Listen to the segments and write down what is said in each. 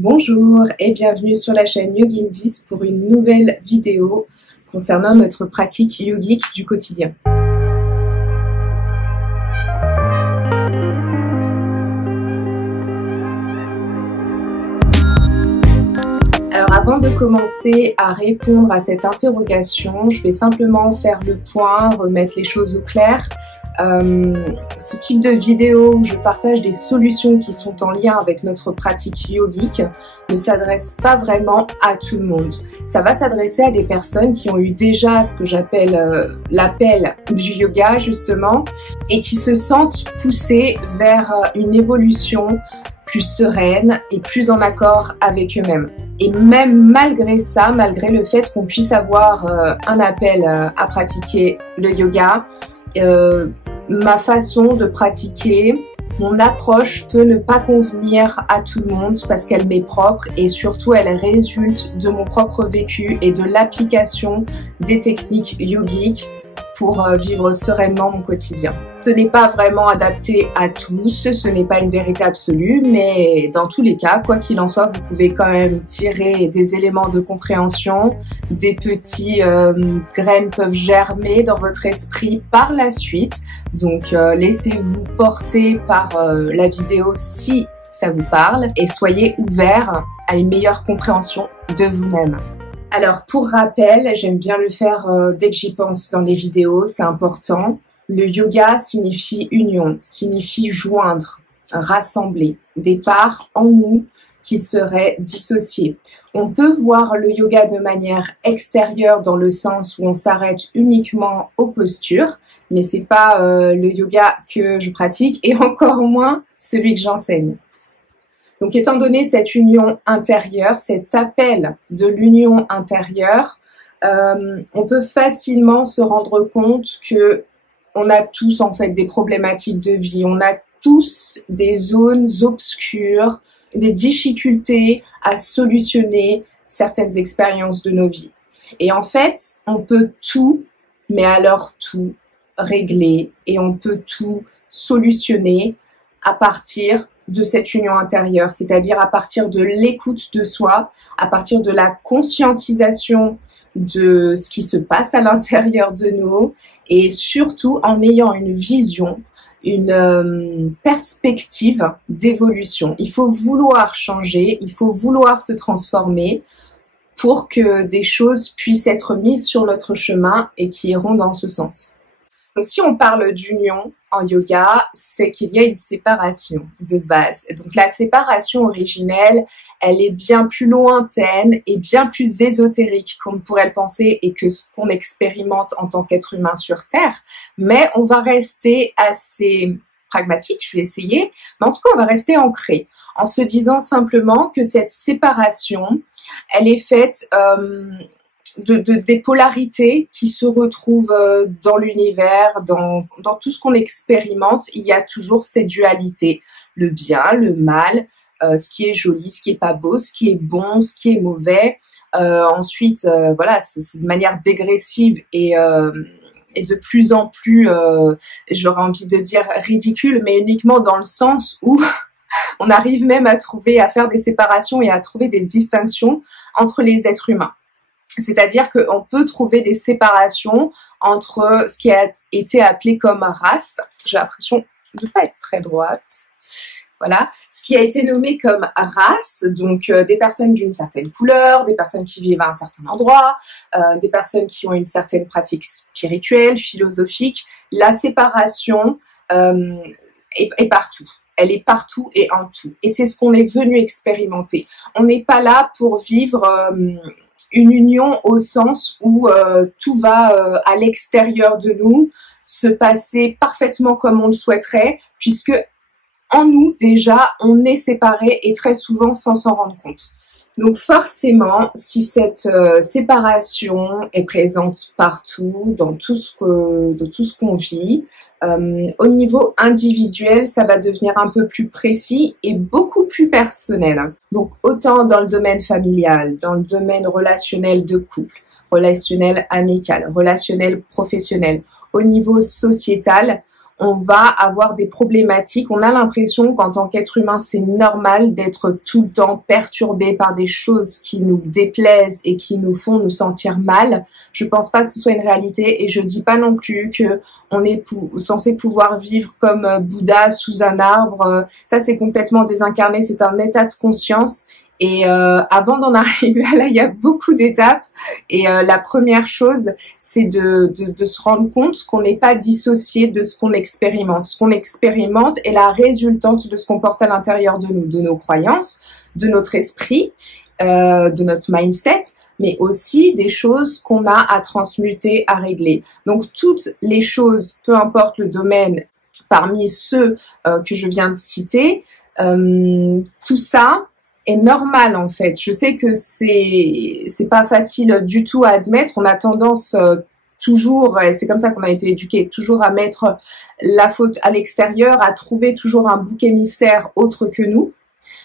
Bonjour et bienvenue sur la chaîne Yogindis pour une nouvelle vidéo concernant notre pratique yogique du quotidien. Alors avant de commencer à répondre à cette interrogation, je vais simplement faire le point, remettre les choses au clair. Ce type de vidéo où je partage des solutions qui sont en lien avec notre pratique yogique ne s'adresse pas vraiment à tout le monde. Ça va s'adresser à des personnes qui ont eu déjà ce que j'appelle l'appel du yoga justement et qui se sentent poussées vers une évolution plus sereine et plus en accord avec eux-mêmes. Et même malgré ça, malgré le fait qu'on puisse avoir un appel à pratiquer le yoga, ma façon de pratiquer, mon approche peut ne pas convenir à tout le monde parce qu'elle m'est propre et surtout elle résulte de mon propre vécu et de l'application des techniques yogiques pour vivre sereinement mon quotidien. Ce n'est pas vraiment adapté à tous, ce n'est pas une vérité absolue, mais dans tous les cas, quoi qu'il en soit, vous pouvez quand même tirer des éléments de compréhension, des petits graines peuvent germer dans votre esprit par la suite, donc laissez-vous porter par la vidéo si ça vous parle et soyez ouverts à une meilleure compréhension de vous-même. Alors pour rappel, j'aime bien le faire dès que j'y pense dans les vidéos, c'est important. Le yoga signifie union, signifie joindre, rassembler des parts en nous qui seraient dissociées. On peut voir le yoga de manière extérieure dans le sens où on s'arrête uniquement aux postures, mais c'est pas le yoga que je pratique et encore moins celui que j'enseigne. Donc étant donné cette union intérieure, cet appel de l'union intérieure, on peut facilement se rendre compte que on a tous en fait des problématiques de vie, on a tous des zones obscures, des difficultés à solutionner certaines expériences de nos vies. Et en fait, on peut tout, mais alors tout régler et on peut tout solutionner à partir de cette union intérieure, c'est-à-dire à partir de l'écoute de soi, à partir de la conscientisation de ce qui se passe à l'intérieur de nous et surtout en ayant une vision, une perspective d'évolution. Il faut vouloir changer, il faut vouloir se transformer pour que des choses puissent être mises sur notre chemin et qui iront dans ce sens. Donc si on parle d'union en yoga, c'est qu'il y a une séparation de base. Donc la séparation originelle, elle est bien plus lointaine et bien plus ésotérique qu'on pourrait le penser et que ce qu'on expérimente en tant qu'être humain sur Terre. Mais on va rester assez pragmatique, je vais essayer, mais en tout cas on va rester ancré en se disant simplement que cette séparation, elle est faite des polarités qui se retrouvent dans l'univers, dans tout ce qu'on expérimente, il y a toujours cette dualité, le bien, le mal, ce qui est joli, ce qui est pas beau, ce qui est bon, ce qui est mauvais. Ensuite, voilà, c'est de manière dégressive et de plus en plus, j'aurais envie de dire ridicule, mais uniquement dans le sens où on arrive même à faire des séparations et à trouver des distinctions entre les êtres humains. C'est-à-dire qu'on peut trouver des séparations entre ce qui a été appelé comme race. J'ai l'impression de ne pas être très droite. Voilà. Ce qui a été nommé comme race, donc des personnes d'une certaine couleur, des personnes qui vivent à un certain endroit, des personnes qui ont une certaine pratique spirituelle, philosophique. La séparation est partout. Elle est partout et en tout. Et c'est ce qu'on est venu expérimenter. On n'est pas là pour vivre une union au sens où tout va à l'extérieur de nous se passer parfaitement comme on le souhaiterait, puisque en nous déjà on est séparés et très souvent sans s'en rendre compte. Donc forcément, si cette séparation est présente partout, dans tout ce qu'on vit, au niveau individuel, ça va devenir un peu plus précis et beaucoup plus personnel. Donc autant dans le domaine familial, dans le domaine relationnel de couple, relationnel amical, relationnel professionnel, au niveau sociétal, on va avoir des problématiques. On a l'impression qu'en tant qu'être humain, c'est normal d'être tout le temps perturbé par des choses qui nous déplaisent et qui nous font nous sentir mal. Je pense pas que ce soit une réalité et je dis pas non plus que on est censé pouvoir vivre comme Bouddha sous un arbre. Ça, c'est complètement désincarné. C'est un état de conscience. Et avant d'en arriver à là, il y a beaucoup d'étapes. Et la première chose, c'est de se rendre compte qu'on n'est pas dissocié de ce qu'on expérimente. Ce qu'on expérimente est la résultante de ce qu'on porte à l'intérieur de nous, de nos croyances, de notre esprit, de notre mindset, mais aussi des choses qu'on a à transmuter, à régler. Donc toutes les choses, peu importe le domaine, parmi ceux que je viens de citer, tout ça est normal en fait. Je sais que c'est pas facile du tout à admettre. On a tendance toujours, et c'est comme ça qu'on a été éduqué, toujours à mettre la faute à l'extérieur, à trouver toujours un bouc émissaire autre que nous.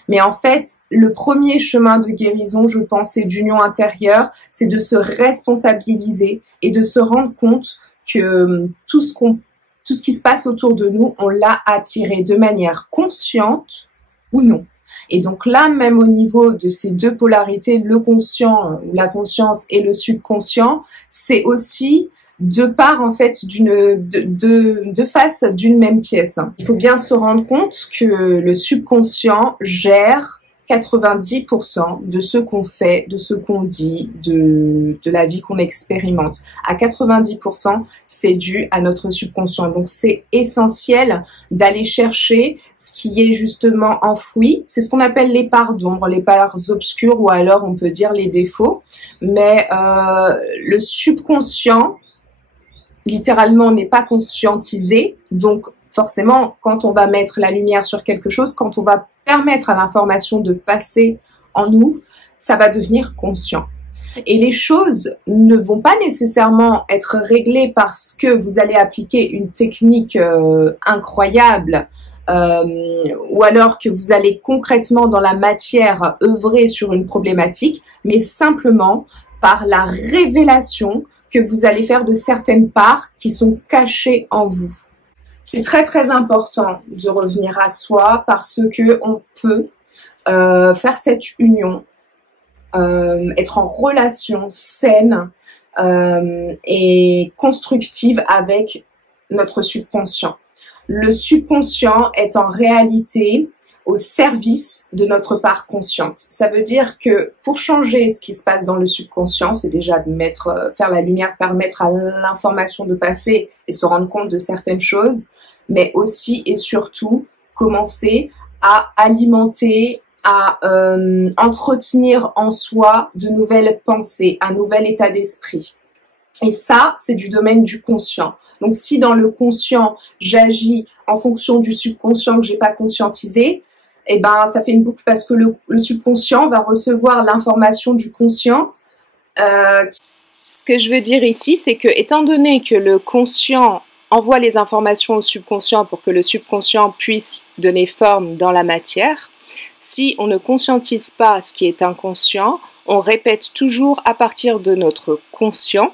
Mais en fait, le premier chemin de guérison, je pense, et d'union intérieure, c'est de se responsabiliser et de se rendre compte que tout ce qui se passe autour de nous, on l'a attiré de manière consciente ou non. Et donc là, même au niveau de ces deux polarités, le conscient, la conscience et le subconscient, c'est aussi deux parts en fait deux faces d'une même pièce. Il faut bien se rendre compte que le subconscient gère 90% de ce qu'on fait, de ce qu'on dit, de la vie qu'on expérimente. À 90%, c'est dû à notre subconscient. Donc, c'est essentiel d'aller chercher ce qui est justement enfoui. C'est ce qu'on appelle les parts d'ombre, les parts obscures, ou alors on peut dire les défauts. Mais le subconscient, littéralement, n'est pas conscientisé. Donc, forcément, quand on va mettre la lumière sur quelque chose, quand on va permettre à l'information de passer en nous, ça va devenir conscient. Et les choses ne vont pas nécessairement être réglées parce que vous allez appliquer une technique incroyable ou alors que vous allez concrètement dans la matière œuvrer sur une problématique, mais simplement par la révélation que vous allez faire de certaines parts qui sont cachées en vous. C'est très très important de revenir à soi parce que on peut faire cette union, être en relation saine et constructive avec notre subconscient. Le subconscient est en réalité au service de notre part consciente. Ça veut dire que pour changer ce qui se passe dans le subconscient, c'est déjà de faire la lumière, permettre à l'information de passer et se rendre compte de certaines choses, mais aussi et surtout commencer à alimenter, à entretenir en soi de nouvelles pensées, un nouvel état d'esprit. Et ça, c'est du domaine du conscient. Donc si dans le conscient, j'agis en fonction du subconscient que j'ai pas conscientisé, eh ben ça fait une boucle parce que le subconscient va recevoir l'information du conscient. Ce que je veux dire ici, c'est que étant donné que le conscient envoie les informations au subconscient pour que le subconscient puisse donner forme dans la matière, si on ne conscientise pas ce qui est inconscient, on répète toujours à partir de notre conscient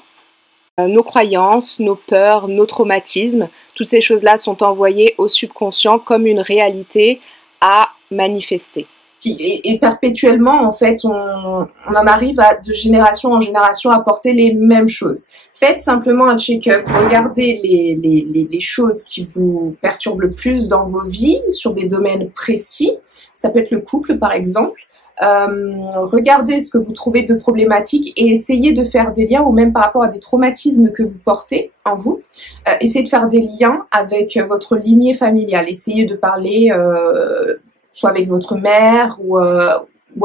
nos croyances, nos peurs, nos traumatismes. Toutes ces choses-là sont envoyées au subconscient comme une réalité à manifester. Et perpétuellement, en fait, on en arrive de génération en génération à porter les mêmes choses. Faites simplement un check-up, regardez les choses qui vous perturbent le plus dans vos vies, sur des domaines précis. Ça peut être le couple, par exemple. Regardez ce que vous trouvez de problématique et essayez de faire des liens, ou même par rapport à des traumatismes que vous portez en vous. Essayez de faire des liens avec votre lignée familiale. Essayez de parler soit avec votre mère ou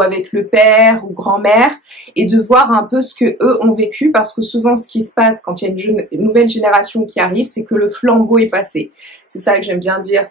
avec le père ou grand-mère, et de voir un peu ce que eux ont vécu, parce que souvent ce qui se passe quand il y a une nouvelle génération qui arrive, c'est que le flambeau est passé. C'est ça que j'aime bien dire,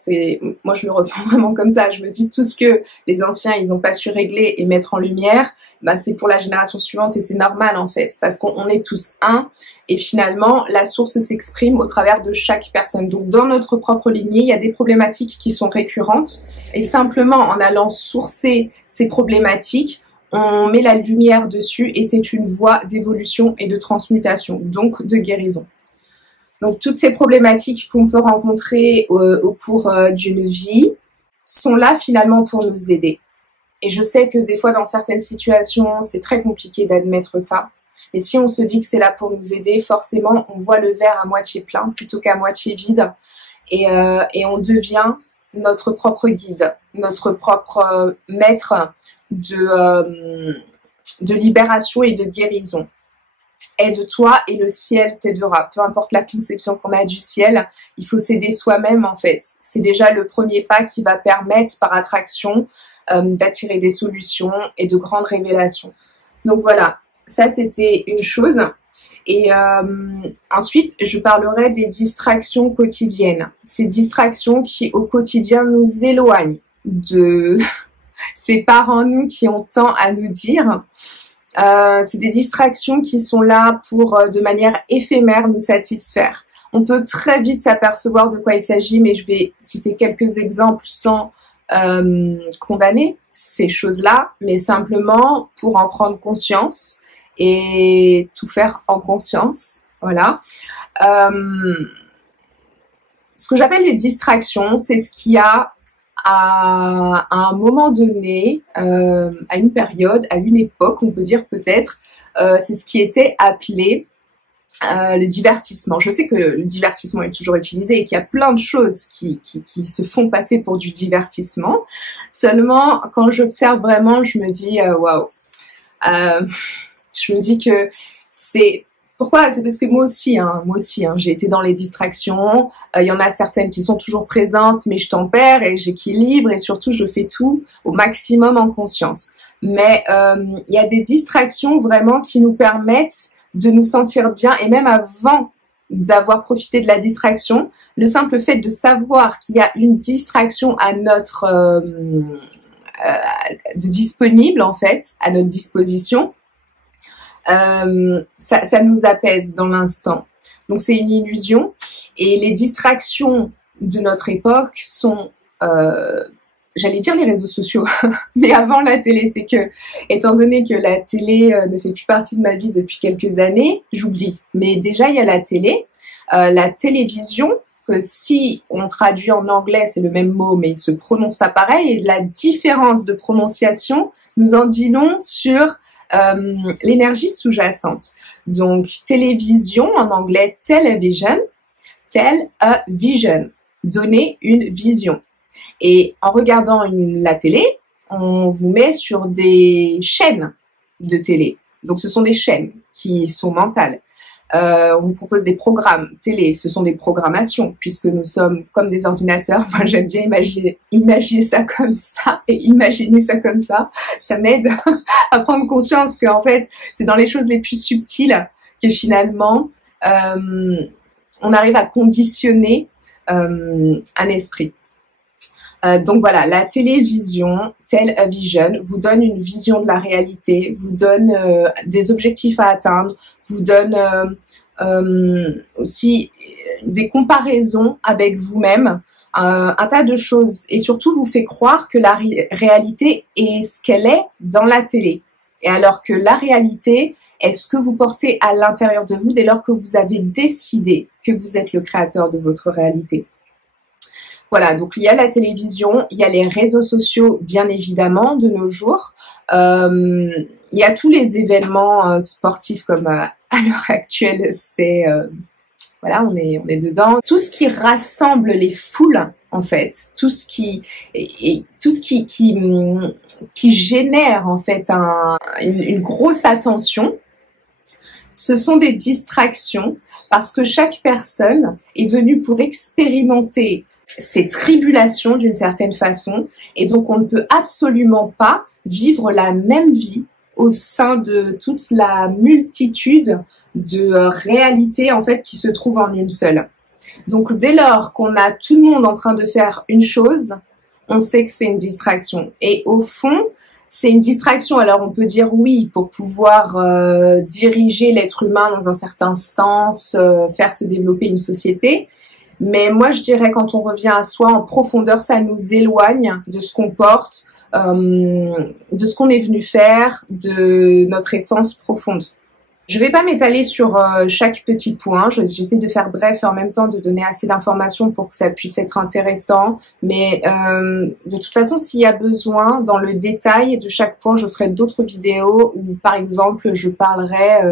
moi je le ressens vraiment comme ça, je me dis tout ce que les anciens ils ont pas su régler et mettre en lumière, bah c'est pour la génération suivante, et c'est normal en fait, parce qu'on est tous un, et finalement la source s'exprime au travers de chaque personne. Donc dans notre propre lignée, il y a des problématiques qui sont récurrentes, et simplement en allant sourcer ces problématiques, on met la lumière dessus, et c'est une voie d'évolution et de transmutation, donc de guérison. Donc toutes ces problématiques qu'on peut rencontrer au cours d'une vie sont là finalement pour nous aider. Et je sais que des fois dans certaines situations, c'est très compliqué d'admettre ça. Mais si on se dit que c'est là pour nous aider, forcément on voit le verre à moitié plein plutôt qu'à moitié vide. Et on devient notre propre guide, notre propre maître de libération et de guérison. Aide-toi et le ciel t'aidera. Peu importe la conception qu'on a du ciel, il faut s'aider soi-même en fait. C'est déjà le premier pas qui va permettre par attraction d'attirer des solutions et de grandes révélations. Donc voilà, ça c'était une chose. Et ensuite, je parlerai des distractions quotidiennes. Ces distractions qui au quotidien nous éloignent de ces parts en nous qui ont tant à nous dire. C'est des distractions qui sont là pour, de manière éphémère, nous satisfaire. On peut très vite s'apercevoir de quoi il s'agit, mais je vais citer quelques exemples sans condamner ces choses-là, mais simplement pour en prendre conscience et tout faire en conscience. Voilà. Ce que j'appelle les distractions, c'est ce qui a à un moment donné, à une période, à une époque, on peut dire peut-être, c'est ce qui était appelé le divertissement. Je sais que le divertissement est toujours utilisé et qu'il y a plein de choses qui se font passer pour du divertissement. Seulement, quand j'observe vraiment, je me dis waouh. Je me dis que c'est... Pourquoi? C'est parce que moi aussi, j'ai été dans les distractions. Il y en a certaines qui sont toujours présentes, mais je tempère et j'équilibre et surtout je fais tout au maximum en conscience. Mais il y a des distractions vraiment qui nous permettent de nous sentir bien et même avant d'avoir profité de la distraction, le simple fait de savoir qu'il y a une distraction à notre disponible en fait, à notre disposition. Ça nous apaise dans l'instant. Donc c'est une illusion et les distractions de notre époque sont, j'allais dire les réseaux sociaux, mais avant la télé, c'est que, étant donné que la télé ne fait plus partie de ma vie depuis quelques années, j'oublie. Mais déjà il y a la télévision, que si on traduit en anglais, c'est le même mot, mais il se prononce pas pareil, et la différence de prononciation nous en dit long sur l'énergie sous-jacente. Donc, télévision, en anglais, television, tell a vision, donner une vision. Et en regardant la télé, on vous met sur des chaînes de télé. Donc, ce sont des chaînes qui sont mentales. On vous propose des programmes télé, ce sont des programmations, puisque nous sommes comme des ordinateurs. Moi, j'aime bien imaginer ça comme ça, et imaginer ça comme ça m'aide à prendre conscience que, en fait, c'est dans les choses les plus subtiles que finalement, on arrive à conditionner un esprit. Donc voilà, la télévision, tell a vision, vous donne une vision de la réalité, vous donne des objectifs à atteindre, vous donne aussi des comparaisons avec vous-même, un tas de choses, et surtout vous fait croire que la réalité est ce qu'elle est dans la télé. Et alors que la réalité est ce que vous portez à l'intérieur de vous dès lors que vous avez décidé que vous êtes le créateur de votre réalité. Voilà, donc il y a la télévision, il y a les réseaux sociaux, bien évidemment, de nos jours. Il y a tous les événements sportifs comme à l'heure actuelle, c'est... voilà, on est dedans. Tout ce qui rassemble les foules, en fait, tout ce qui génère, en fait, une grosse attention, ce sont des distractions parce que chaque personne est venue pour expérimenter ces tribulations d'une certaine façon, et donc on ne peut absolument pas vivre la même vie au sein de toute la multitude de réalités en fait qui se trouvent en une seule. Donc dès lors qu'on a tout le monde en train de faire une chose, on sait que c'est une distraction. Et au fond, c'est une distraction. Alors on peut dire oui, pour pouvoir diriger l'être humain dans un certain sens, faire se développer une société. Mais moi, je dirais, quand on revient à soi en profondeur, ça nous éloigne de ce qu'on porte, de ce qu'on est venu faire, de notre essence profonde. Je vais pas m'étaler sur chaque petit point, j'essaie de faire bref et en même temps de donner assez d'informations pour que ça puisse être intéressant, mais de toute façon s'il y a besoin, dans le détail de chaque point, je ferai d'autres vidéos où par exemple je parlerai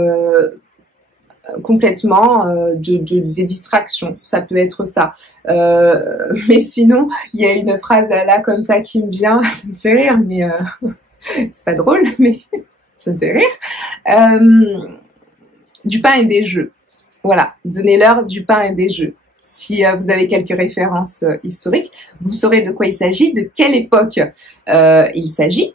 complètement des distractions, ça peut être ça. Mais sinon, il y a une phrase là comme ça qui me vient, ça me fait rire, mais c'est pas drôle, mais ça me fait rire. Du pain et des jeux. Voilà, donnez-leur du pain et des jeux. Si vous avez quelques références historiques, vous saurez de quoi il s'agit, de quelle époque il s'agit,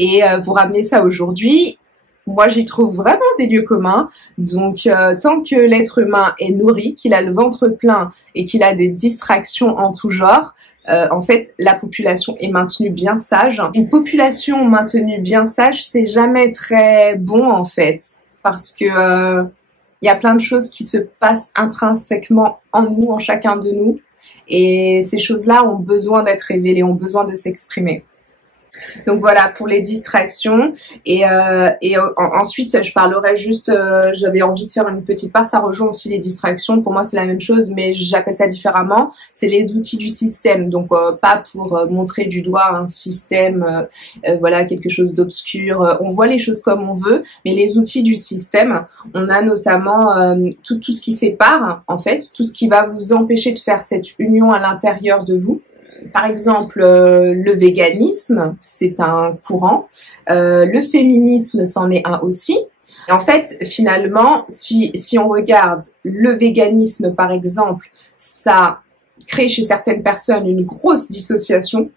et vous ramenez ça aujourd'hui. Moi, j'y trouve vraiment des lieux communs. Donc, tant que l'être humain est nourri, qu'il a le ventre plein et qu'il a des distractions en tout genre, en fait, la population est maintenue bien sage. Une population maintenue bien sage, c'est jamais très bon, en fait. Parce que il y a plein de choses qui se passent intrinsèquement en nous, en chacun de nous. Et ces choses-là ont besoin d'être révélées, ont besoin de s'exprimer. Donc voilà pour les distractions et ensuite je parlerai juste, j'avais envie de faire une petite part, ça rejoint aussi les distractions, pour moi c'est la même chose mais j'appelle ça différemment, c'est les outils du système, donc pas pour montrer du doigt un système, voilà quelque chose d'obscur, on voit les choses comme on veut, mais les outils du système, on a notamment tout ce qui sépare en fait, tout ce qui va vous empêcher de faire cette union à l'intérieur de vous. Par exemple, le véganisme, c'est un courant. Le féminisme, c'en est un aussi. Et en fait, finalement, si on regarde le véganisme, par exemple, ça crée chez certaines personnes une grosse dissociation.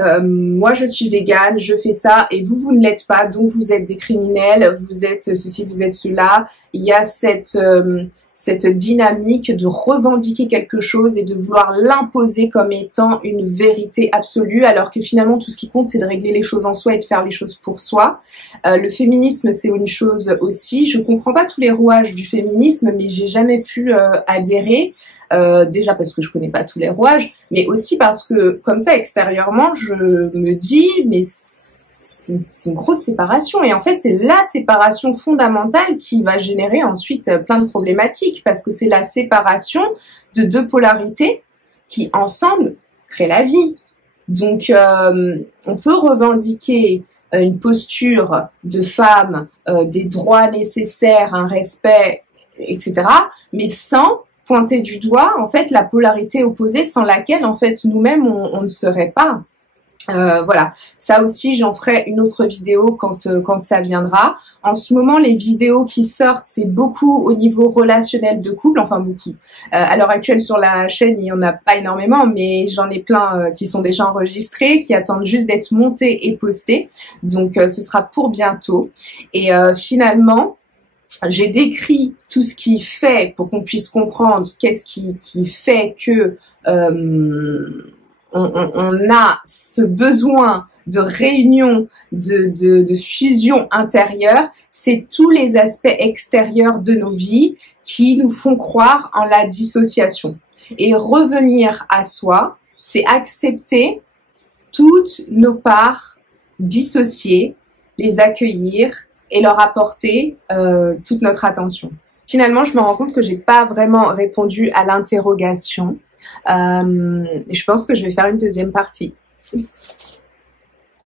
Moi, je suis végane, je fais ça, et vous ne l'êtes pas, donc vous êtes des criminels, vous êtes ceci, vous êtes cela. Il y a cette dynamique de revendiquer quelque chose et de vouloir l'imposer comme étant une vérité absolue, alors que finalement tout ce qui compte c'est de régler les choses en soi et de faire les choses pour soi. Le féminisme c'est une chose aussi, je comprends pas tous les rouages du féminisme mais j'ai jamais pu adhérer, déjà parce que je connais pas tous les rouages, mais aussi parce que comme ça extérieurement je me dis mais c'est une grosse séparation et en fait c'est la séparation fondamentale qui va générer ensuite plein de problématiques parce que c'est la séparation de deux polarités qui ensemble créent la vie. Donc on peut revendiquer une posture de femme, des droits nécessaires, un respect, etc. mais sans pointer du doigt en fait la polarité opposée sans laquelle en fait nous-mêmes on ne serait pas. Voilà, ça aussi j'en ferai une autre vidéo quand ça viendra. En ce moment les vidéos qui sortent c'est beaucoup au niveau relationnel de couple, enfin beaucoup. À l'heure actuelle sur la chaîne il y en a pas énormément mais j'en ai plein qui sont déjà enregistrés, qui attendent juste d'être montés et postés. Donc ce sera pour bientôt. Et finalement j'ai décrit tout ce qui fait pour qu'on puisse comprendre qu'est-ce qui fait que on a ce besoin de réunion, de fusion intérieure, c'est tous les aspects extérieurs de nos vies qui nous font croire en la dissociation. Et revenir à soi, c'est accepter toutes nos parts dissociées, les accueillir et leur apporter toute notre attention. Finalement, je me rends compte que j'ai pas vraiment répondu à l'interrogation. Je pense que je vais faire une deuxième partie.